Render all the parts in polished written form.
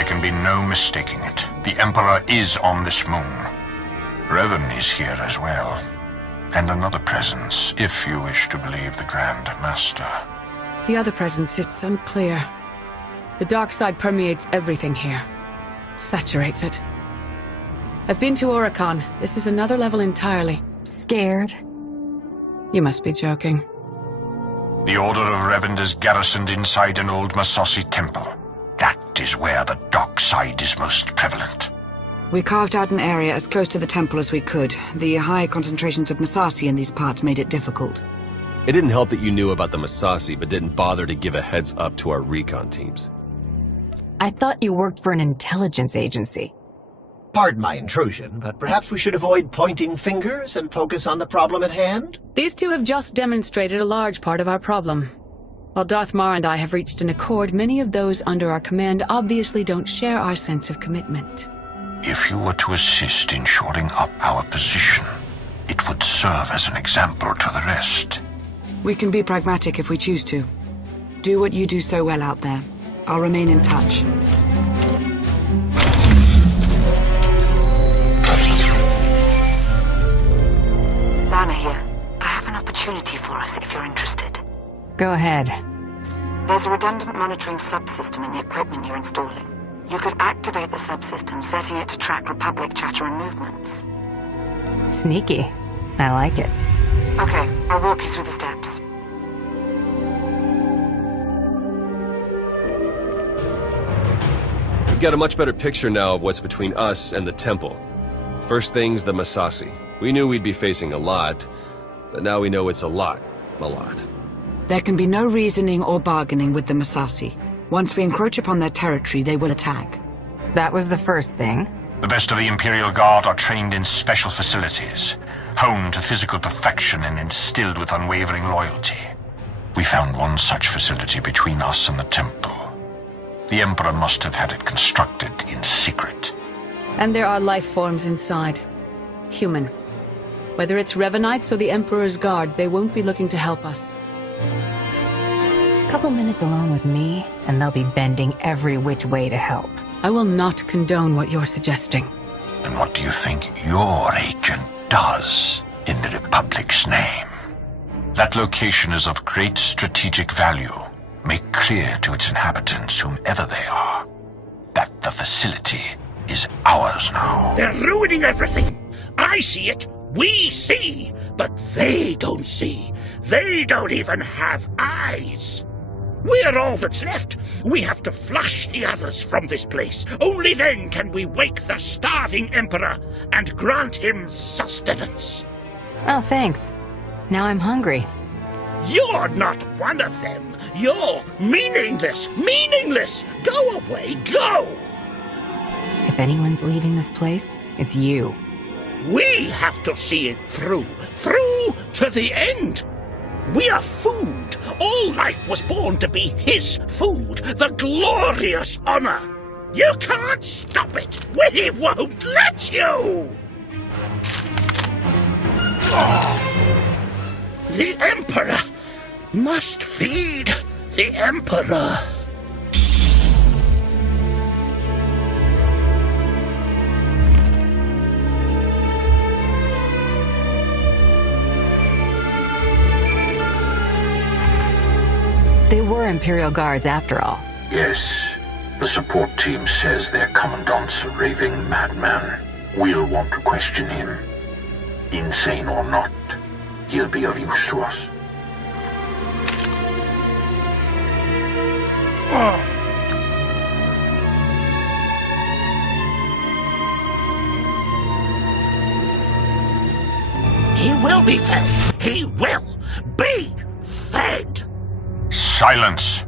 There can be no mistaking it. The Emperor is on this moon. Revan is here as well. And another presence, if you wish to believe the Grand Master. The other presence, it's unclear. The dark side permeates everything here. Saturates it. I've been to Oricon. This is another level entirely. Scared? You must be joking. The Order of Revan is garrisoned inside an old Massassi temple. That is where the dark side is most prevalent. We carved out an area as close to the temple as we could. The high concentrations of Massassi in these parts made it difficult. It didn't help that you knew about the Massassi, but didn't bother to give a heads up to our recon teams. I thought you worked for an intelligence agency. Pardon my intrusion, but perhaps we should avoid pointing fingers and focus on the problem at hand? These two have just demonstrated a large part of our problem. While Darth Mar and I have reached an accord, many of those under our command obviously don't share our sense of commitment. If you were to assist in shoring up our position, it would serve as an example to the rest. We can be pragmatic if we choose to. Do what you do so well out there. I'll remain in touch. Lana here. I have an opportunity for us if you're interested. Go ahead. There's a redundant monitoring subsystem in the equipment you're installing. You could activate the subsystem, setting it to track Republic chatter and movements. Sneaky. I like it. Okay, I'll walk you through the steps. We've got a much better picture now of what's between us and the temple. First thing's the Massassi. We knew we'd be facing a lot, but now we know it's a lot. There can be no reasoning or bargaining with the Massassi. Once we encroach upon their territory, they will attack. That was the first thing. The best of the Imperial Guard are trained in special facilities, honed to physical perfection and instilled with unwavering loyalty. We found one such facility between us and the temple. The Emperor must have had it constructed in secret. And there are life forms inside. Human. Whether it's Revanites or the Emperor's Guard, they won't be looking to help us. Couple minutes alone with me, and they'll be bending every which way to help. I will not condone what you're suggesting. And what do you think your agent does in the Republic's name? That location is of great strategic value. Make clear to its inhabitants, whomever they are, that the facility is ours now. They're ruining everything. I see it. We see. But they don't see. They don't even have eyes. We're all that's left. We have to flush the others from this place. Only then can we wake the starving Emperor and grant him sustenance. Oh, thanks. Now I'm hungry. You're not one of them. You're meaningless. Meaningless. Go away. Go. If anyone's leaving this place, it's you. We have to see it through. Through to the end. We are food. All life was born to be his food. The glorious honor. You can't stop it. We won't let you. The Emperor must feed the Emperor. They were Imperial Guards after all. Yes. The support team says their commandant's a raving madman. We'll want to question him. Insane or not, he'll be of use to us. He will be fed. He will be fed. Silence!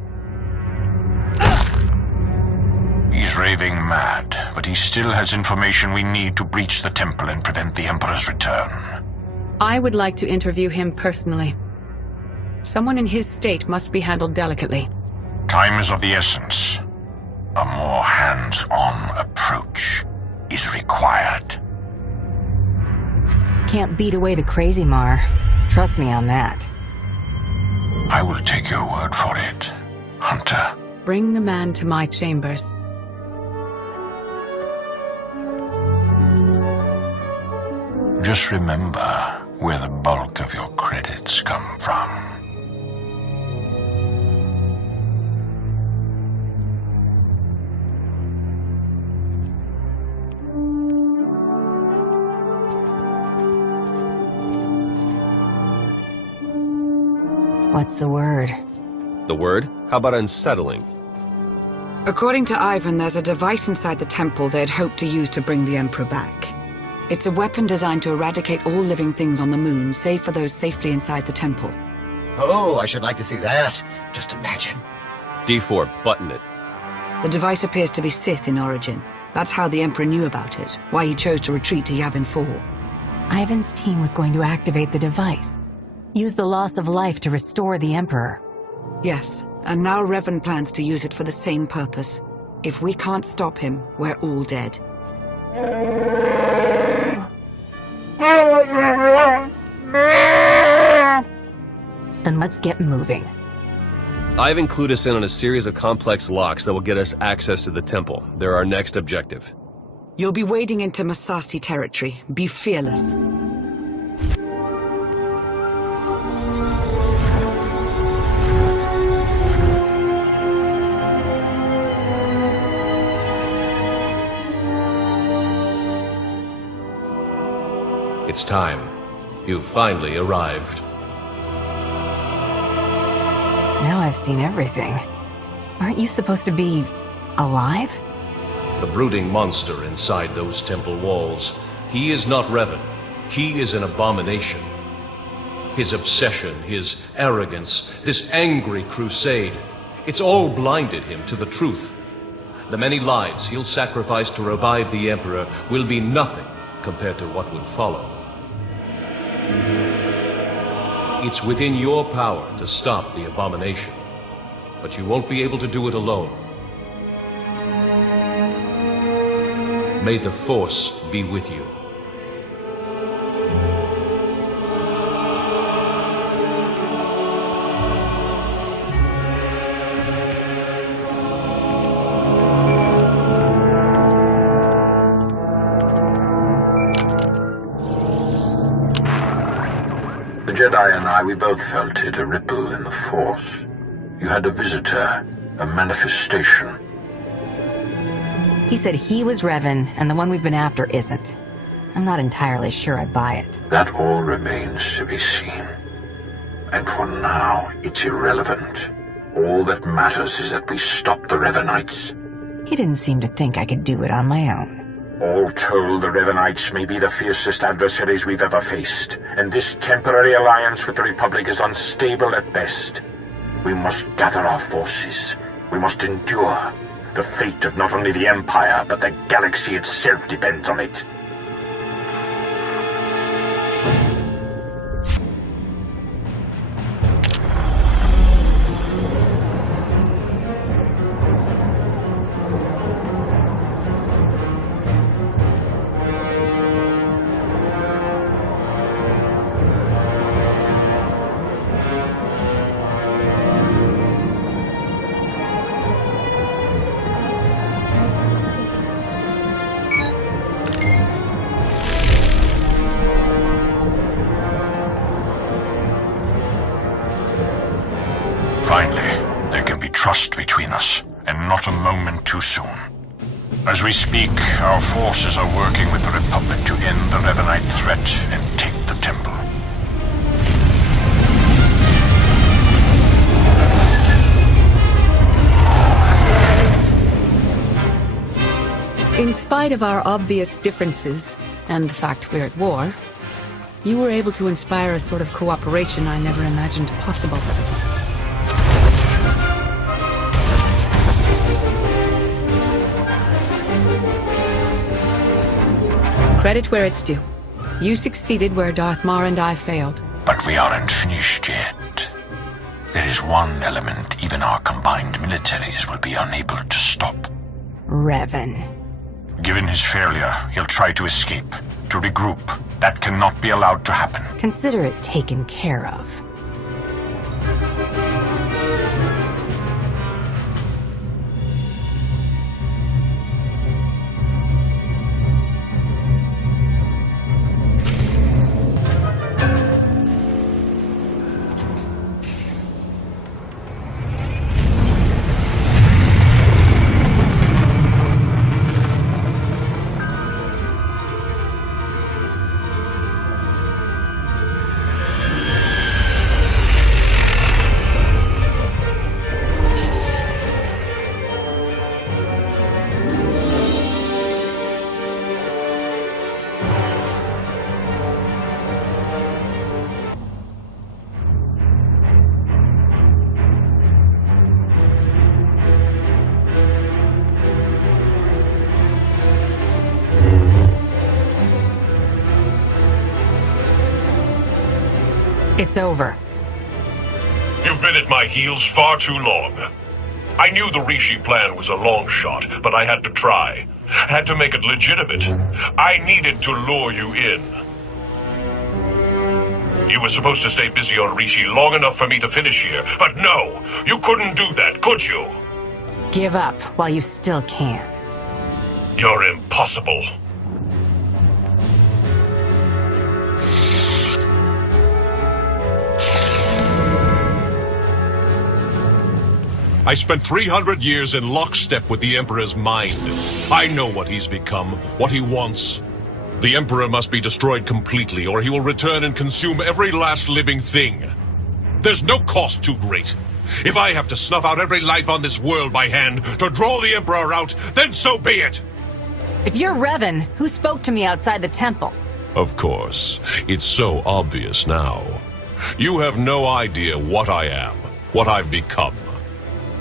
He's raving mad, but he still has information we need to breach the temple and prevent the Emperor's return. I would like to interview him personally. Someone in his state must be handled delicately. Time is of the essence. A more hands-on approach is required. Can't beat away the crazy Mar. Trust me on that. I will take your word for it, Hunter. Bring the man to my chambers. Just remember where the bulk of your credits come from. What's the word? The word? How about unsettling? According to Ivan, there's a device inside the temple they'd hoped to use to bring the Emperor back. It's a weapon designed to eradicate all living things on the moon, save for those safely inside the temple. Oh, I should like to see that. Just imagine. D4, button it. The device appears to be Sith in origin. That's how the Emperor knew about it, why he chose to retreat to Yaviin 4. Ivan's team was going to activate the device. Use the loss of life to restore the Emperor. Yes, and now Revan plans to use it for the same purpose. If we can't stop him, we're all dead. Then let's get moving. Ivan clued us in on a series of complex locks that will get us access to the temple. They're our next objective. You'll be wading into Massassi territory. Be fearless. It's time. You've finally arrived. Now I've seen everything. Aren't you supposed to be alive? The brooding monster inside those temple walls. He is not Revan. He is an abomination. His obsession, his arrogance, this angry crusade, it's all blinded him to the truth. The many lives he'll sacrifice to revive the Emperor will be nothing compared to what will follow. It's within your power to stop the abomination, but you won't be able to do it alone. May the Force be with you. The Jedi and I, we both felt it, a ripple in the Force. You had a visitor, a manifestation. He said he was Revan, and the one we've been after isn't. I'm not entirely sure I buy it. That all remains to be seen. And for now, it's irrelevant. All that matters is that we stop the Revanites. He didn't seem to think I could do it on my own. All told, the Revanites may be the fiercest adversaries we've ever faced, and this temporary alliance with the Republic is unstable at best. We must gather our forces. We must endure. The fate of not only the Empire, but the galaxy itself depends on it. Finally, there can be trust between us, and not a moment too soon. As we speak, our forces are working with the Republic to end the Revanite threat and take the temple. In spite of our obvious differences, and the fact we're at war, you were able to inspire a sort of cooperation I never imagined possible. Credit where it's due. You succeeded where Darth Mar and I failed. But we aren't finished yet. There is one element even our combined militaries will be unable to stop. Revan. Given his failure, he'll try to escape, to regroup. That cannot be allowed to happen. Consider it taken care of. It's over. You've been at my heels far too long. I knew the Rishi plan was a long shot, but I had to try. Had to make it legitimate. I needed to lure you in. You were supposed to stay busy on Rishi long enough for me to finish here, but no! You couldn't do that, could you? Give up while you still can. You're impossible. I spent 300 years in lockstep with the Emperor's mind. I know what he's become, what he wants. The Emperor must be destroyed completely, or he will return and consume every last living thing. There's no cost too great. If I have to snuff out every life on this world by hand to draw the Emperor out, then so be it! If you're Revan, who spoke to me outside the temple? Of course. It's so obvious now. You have no idea what I am, what I've become.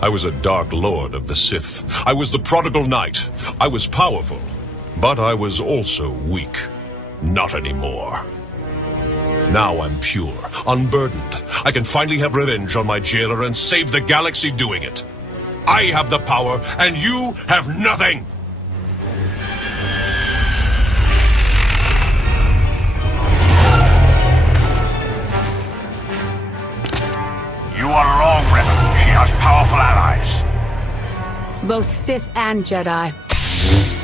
I was a Dark Lord of the Sith. I was the prodigal knight. I was powerful, but I was also weak. Not anymore. Now I'm pure, unburdened. I can finally have revenge on my jailer and save the galaxy doing it. I have the power, and you have nothing! You are wrong, Revan. She has powerful allies. Both Sith and Jedi.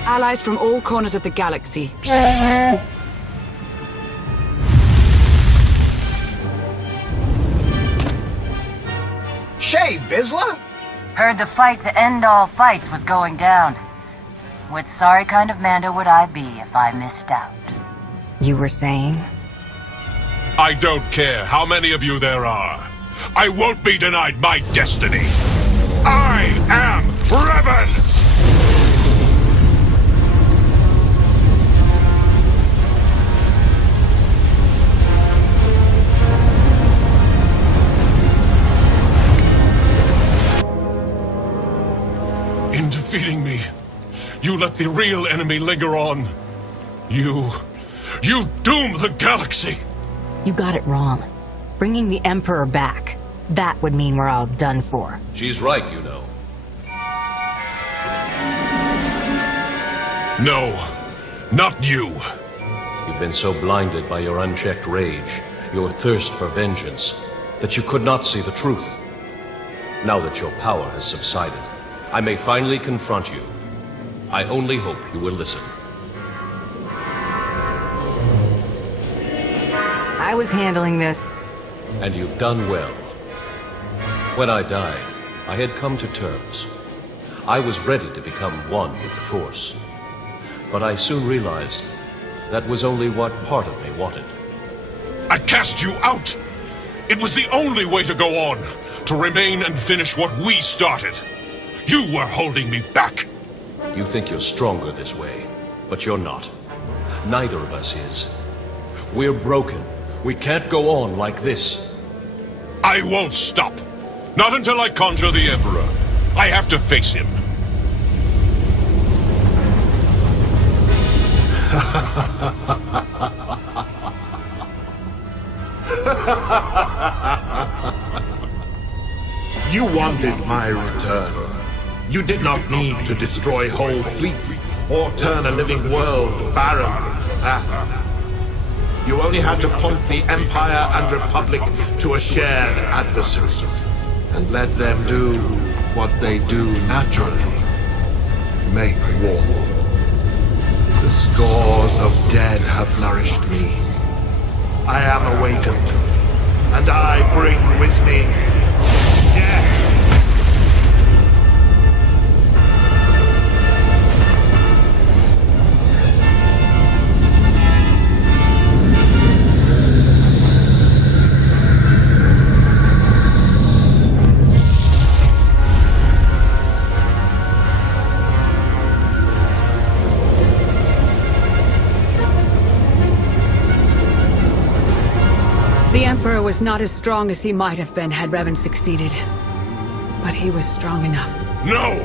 Allies from all corners of the galaxy. Shay, Vizsla? Heard the fight to end all fights was going down. What sorry kind of Mando would I be if I missed out? You were saying? I don't care how many of you there are. I won't be denied my destiny. I am Revan! In defeating me, you let the real enemy linger on. You doomed the galaxy! You got it wrong. Bringing the Emperor back, that would mean we're all done for. She's right, you know. No, not you. You've been so blinded by your unchecked rage, your thirst for vengeance, that you could not see the truth. Now that your power has subsided, I may finally confront you. I only hope you will listen. I was handling this. And you've done well. When I died, I had come to terms. I was ready to become one with the Force. But I soon realized that was only what part of me wanted. I cast you out! It was the only way to go on, to remain and finish what we started. You were holding me back. You think you're stronger this way, but you're not. Neither of us is. We're broken. We can't go on like this. I won't stop. Not until I conjure the Emperor. I have to face him. You wanted my return. You did not need to destroy whole fleets or turn a living world barren for that. You only had to point the Empire and Republic to a shared adversary and let them do what they do naturally. Make war. The scores of dead have nourished me. I am awakened, and I bring with me death. The Emperor was not as strong as he might have been had Revan succeeded. But he was strong enough. No!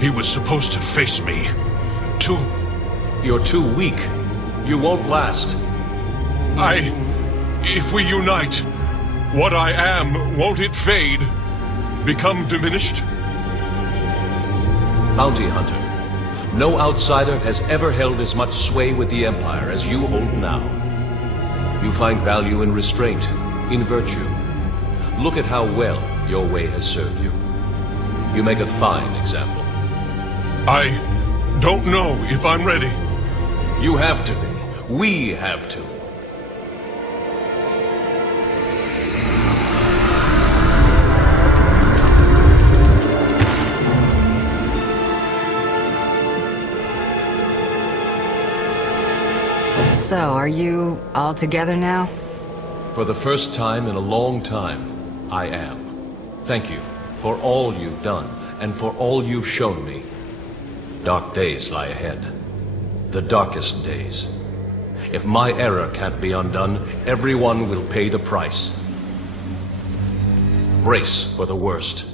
He was supposed to face me. You're too weak. You won't last. If we unite, What I am, won't it fade? Become diminished? Bounty Hunter, no outsider has ever held as much sway with the Empire as you hold now. You find value in restraint, in virtue. Look at how well your way has served you. You make a fine example. I don't know if I'm ready. You have to be. We have to. So, are you all together now? For the first time in a long time, I am. Thank you for all you've done, and for all you've shown me. Dark days lie ahead. The darkest days. If my error can't be undone, everyone will pay the price. Brace for the worst.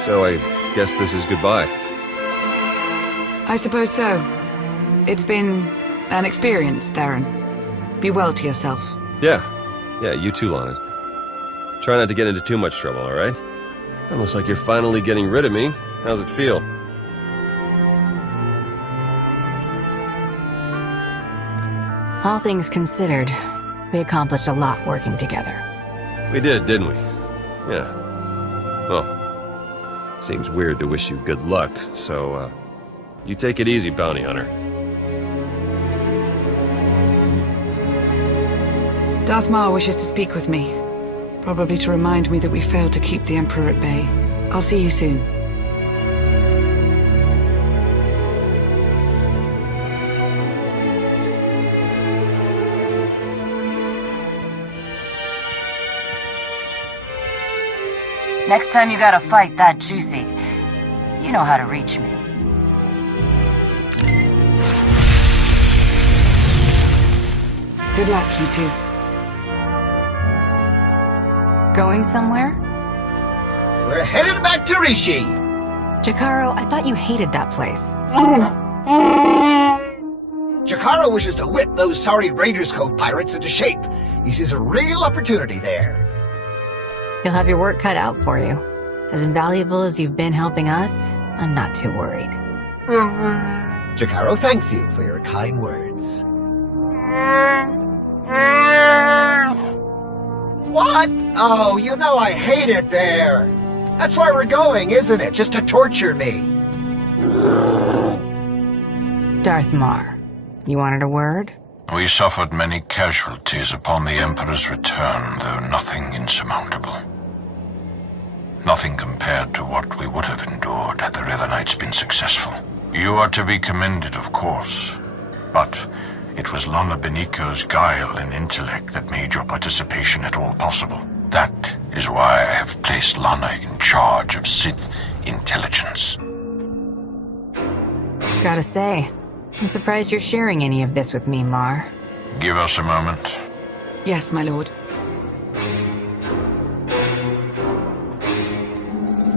So I guess this is goodbye. I suppose so. It's been an experience, Theron. Be well to yourself. Yeah, you too, Lana. Try not to get into too much trouble, alright? It looks like you're finally getting rid of me. How's it feel? All things considered, we accomplished a lot working together. We did, didn't we? Yeah. Well, seems weird to wish you good luck, so, you take it easy, Bounty Hunter. Darth Maul wishes to speak with me. Probably to remind me that we failed to keep the Emperor at bay. I'll see you soon. Next time you got a fight that juicy, you know how to reach me. Good luck, you two. Going somewhere? We're headed back to Rishi. Jakaro, I thought you hated that place. Jakaro wishes to whip those sorry Raiders Cove pirates into shape. He sees a real opportunity there. You'll have your work cut out for you. As invaluable as you've been helping us, I'm not too worried. Jakaro thanks you for your kind words. What? Oh, you know I hate it there. That's why we're going, isn't it? Just to torture me. Darth Mar, you wanted a word? We suffered many casualties upon the Emperor's return, though nothing insurmountable. Nothing compared to what we would have endured had the Revanites been successful. You are to be commended, of course, but it was Lana Beniko's guile and intellect that made your participation at all possible. That is why I have placed Lana in charge of Sith intelligence. Gotta say, I'm surprised you're sharing any of this with me, Mar. Give us a moment. Yes, my lord.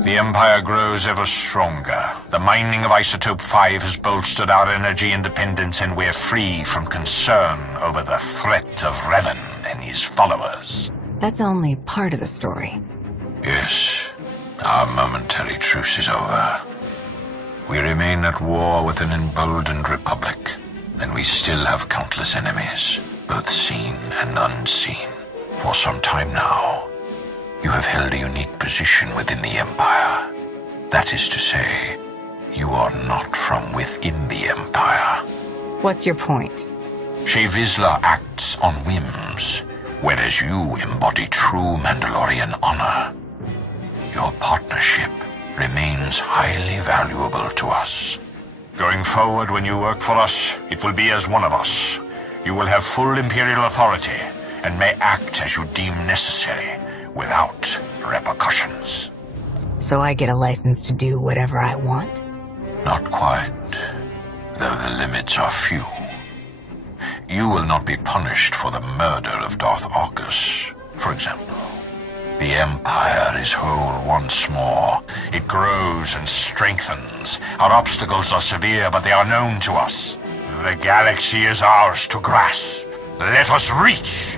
The Empire grows ever stronger. The mining of Isotope 5 has bolstered our energy independence, and we're free from concern over the threat of Revan and his followers. That's only part of the story. Yes, our momentary truce is over. We remain at war with an emboldened republic, and we still have countless enemies, both seen and unseen. For some time now, you have held a unique position within the Empire. That is to say, you are not from within the Empire. What's your point? Shae Vizsla acts on whims, whereas you embody true Mandalorian honor. Your partnership remains highly valuable to us. Going forward, when you work for us, it will be as one of us. You will have full Imperial authority, and may act as you deem necessary, without repercussions. So I get a license to do whatever I want? Not quite, though the limits are few. You will not be punished for the murder of Darth Arcus, for example. The Empire is whole once more, It grows and strengthens. Our obstacles are severe, but they are known to us. The galaxy is ours to grasp. Let us reach